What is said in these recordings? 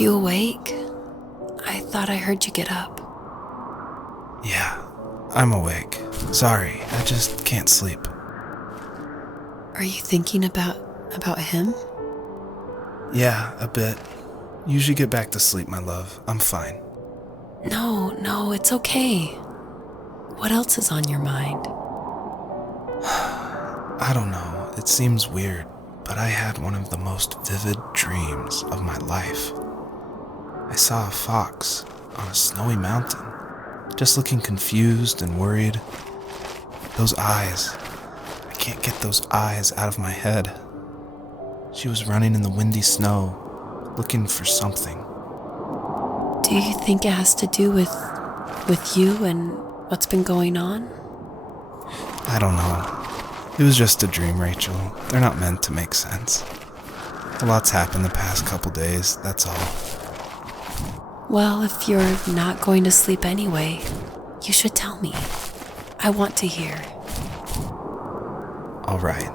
you awake? I thought I heard you get up. Yeah, I'm awake. Sorry, I just can't sleep. Are you thinking about him? Yeah, a bit. You should get back to sleep, my love. I'm fine. No, it's okay. What else is on your mind? I don't know. It seems weird, but I had one of the most vivid dreams of my life. I saw a fox on a snowy mountain, just looking confused and worried. Those eyes. I can't get those eyes out of my head. She was running in the windy snow, looking for something. Do you think it has to do with you and what's been going on? I don't know. It was just a dream, Rachel. They're not meant to make sense. A lot's happened the past couple days, that's all. Well, if you're not going to sleep anyway, you should tell me. I want to hear. All right.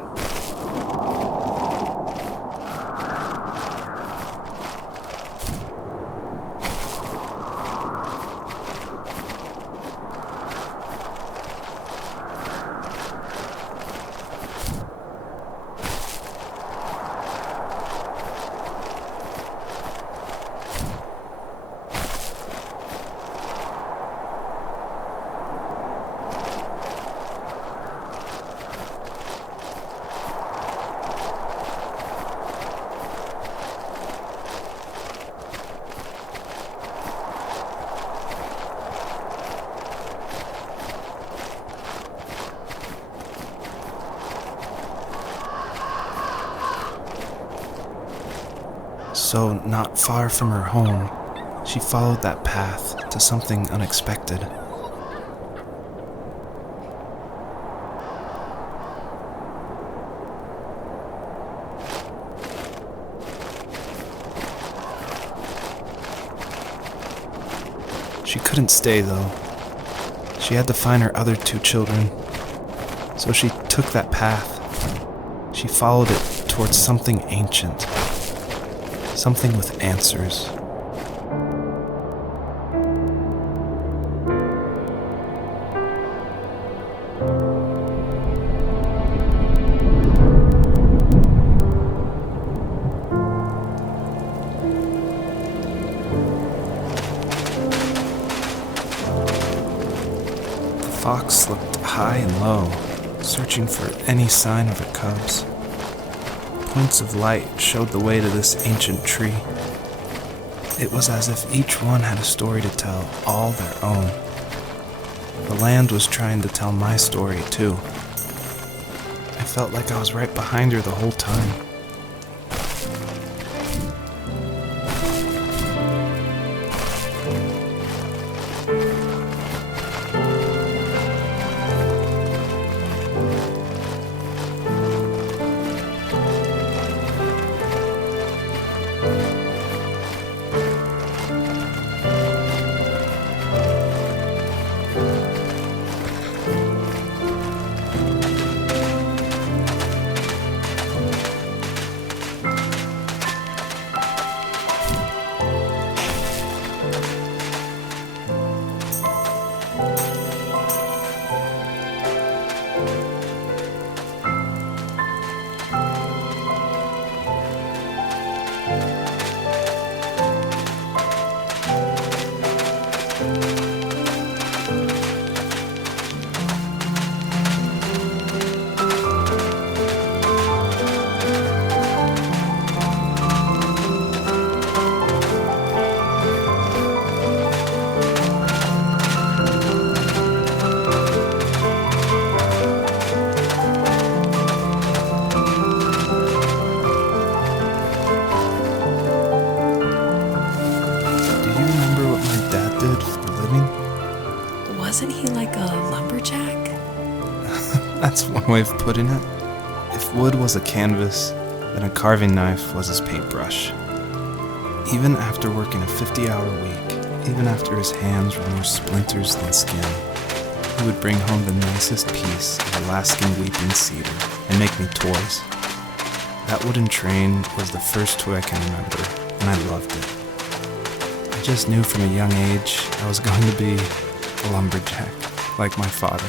So, not far from her home, she followed that path to something unexpected. She couldn't stay, though. She had to find her other 2 children. So she took that path. She followed it towards something ancient. Something with answers. The fox looked high and low, searching for any sign of her cubs. Points of light showed the way to this ancient tree. It was as if each one had a story to tell, all their own. The land was trying to tell my story, too. I felt like I was right behind her the whole time. Wasn't he like a lumberjack? That's one way of putting it. If wood was a canvas, then a carving knife was his paintbrush. Even after working a 50-hour week, even after his hands were more splinters than skin, he would bring home the nicest piece of Alaskan weeping cedar and make me toys. That wooden train was the first toy I can remember, and I loved it. just knew from a young age I was going to be a lumberjack, like my father.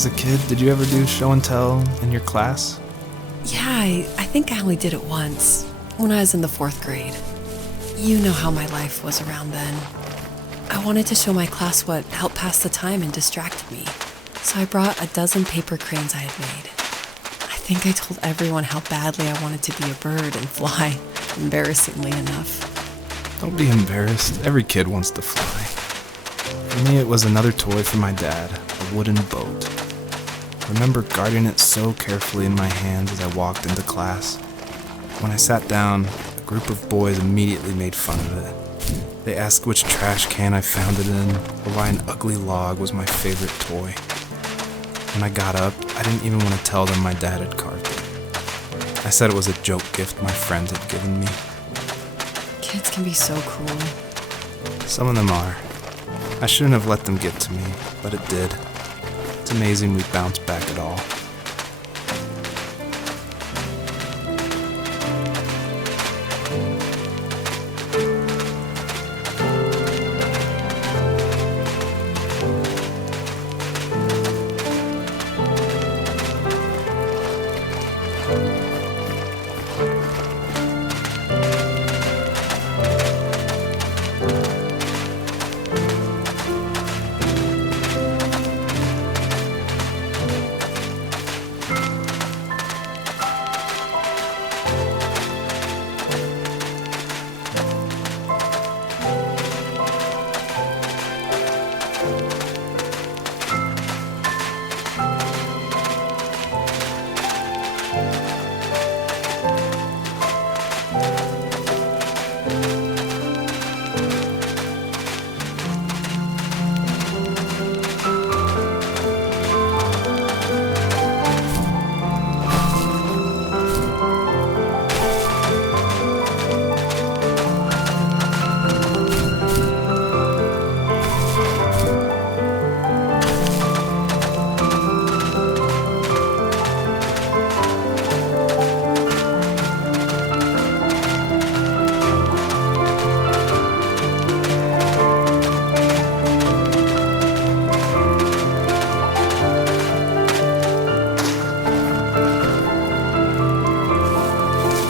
As a kid, did you ever do show and tell in your class? Yeah, I think I only did it once, when I was in the 4th grade. You know how my life was around then. I wanted to show my class what helped pass the time and distracted me, so I brought a dozen paper crayons I had made. I think I told everyone how badly I wanted to be a bird and fly, embarrassingly enough. Don't be embarrassed. Every kid wants to fly. For me, it was another toy from my dad, a wooden boat. I remember guarding it so carefully in my hands as I walked into class. When I sat down, a group of boys immediately made fun of it. They asked which trash can I found it in, or why an ugly log was my favorite toy. When I got up, I didn't even want to tell them my dad had carved it. I said it was a joke gift my friend had given me. Kids can be so cruel. Some of them are. I shouldn't have let them get to me, but it did. It's amazing we bounced back at all.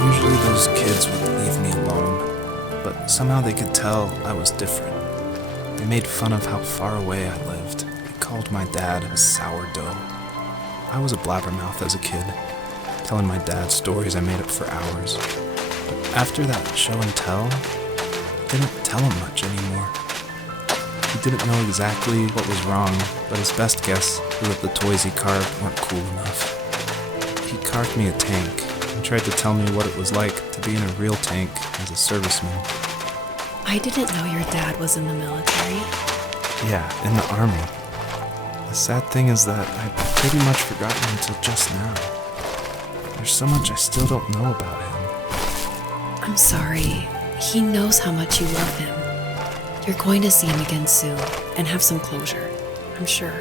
Usually those kids would leave me alone, but somehow they could tell I was different. They made fun of how far away I lived. They called my dad a sourdough. I was a blabbermouth as a kid, telling my dad stories I made up for hours. But after that show and tell, I didn't tell him much anymore. He didn't know exactly what was wrong, but his best guess was that the toys he carved weren't cool enough. He carved me a tank and tried to tell me what it was like to be in a real tank as a serviceman. I didn't know your dad was in the military. Yeah, in the army. The sad thing is that I'd pretty much forgotten until just now. There's so much I still don't know about him. I'm sorry. He knows how much you love him. You're going to see him again soon and have some closure, I'm sure.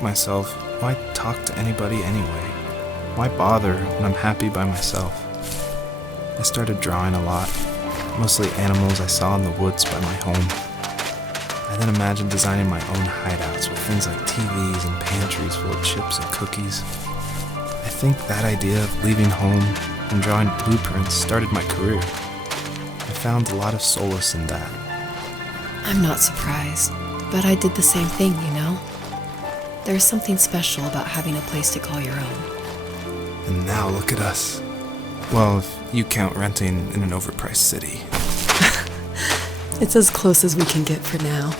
ask myself, why talk to anybody anyway? Why bother when I'm happy by myself? I started drawing a lot, mostly animals I saw in the woods by my home. I then imagined designing my own hideouts with things like TVs and pantries full of chips and cookies. I think that idea of leaving home and drawing blueprints started my career. I found a lot of solace in that. I'm not surprised, but I did the same thing, you know? There's something special about having a place to call your own. And now look at us. Well, if you count renting in an overpriced city. It's as close as we can get for now.